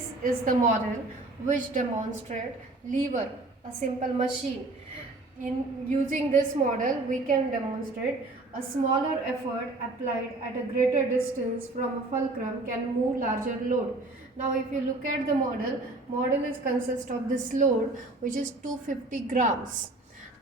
This is the model which demonstrates lever, a simple machine. In using this model, we can demonstrate a smaller effort applied at a greater distance from a fulcrum can move larger load. Now if you look at the model is consist of this load which is 250 grams.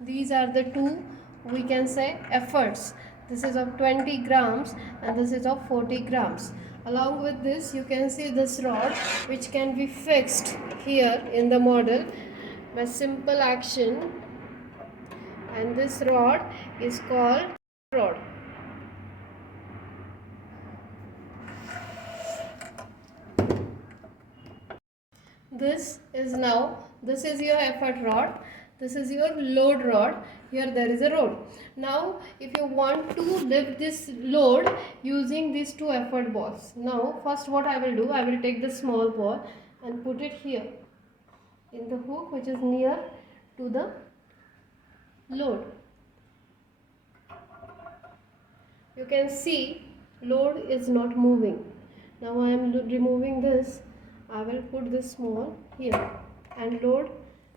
These are the two, we can say, efforts. This is of 20 grams and this is of 40 grams. Along with this, you can see this rod which can be fixed here in the model by simple action, and this rod is called rod. This is your effort rod, this is your load rod. Here there is a rod. Now if you want to lift this load using these two effort balls, now first what I will do, I will take the small ball and put it here in the hook which is near to the load. You can see load is not moving. Now I am removing this. I will put this small here and load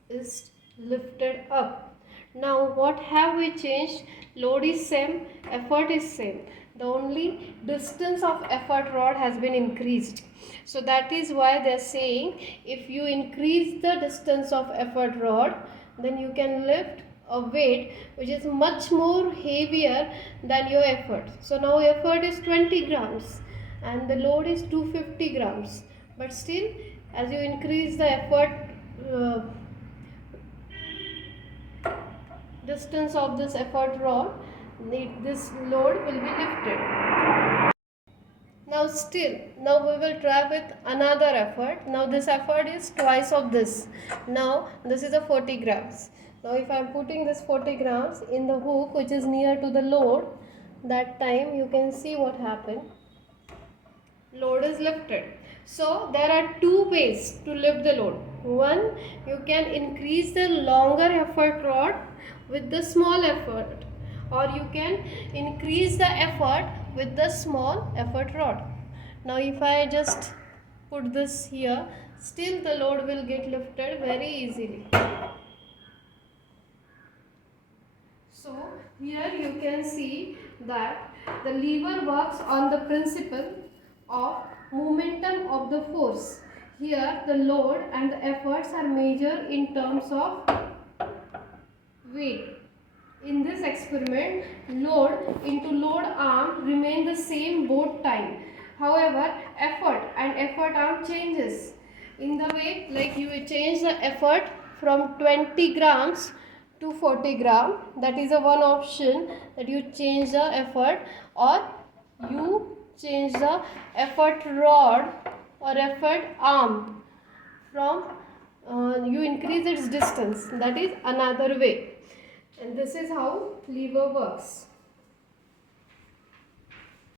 is lifted up. Now what have we changed? Load is same, effort is same. The only distance of effort rod has been increased. So that is why they are saying if you increase the distance of effort rod, then you can lift a weight which is much more heavier than your effort. So now effort is 20 grams and the load is 250 grams. But still, as you increase the effort distance of this effort rod, this load will be lifted. Now we will try with another effort. Now this effort is twice of this. Now this is a 40 grams. Now if I am putting this 40 grams in the hook which is near to the load, that time you can see what happened. Load is lifted. So there are two ways to lift the load. One, you can increase the longer effort rod with the small effort, or you can increase the effort with the small effort rod. Now if I just put this here, still the load will get lifted very easily. So here you can see that the lever works on the principle of momentum of the force. Here the load and the efforts are measured in terms of weight. In this experiment, load into load arm remain the same both time. However, effort and effort arm changes. In the way, like you will change the effort from 20 grams to 40 gram. That is a one option, that you change the effort, or you change the effort rod or effort arm from you increase its distance. That is another way, and this is how lever works.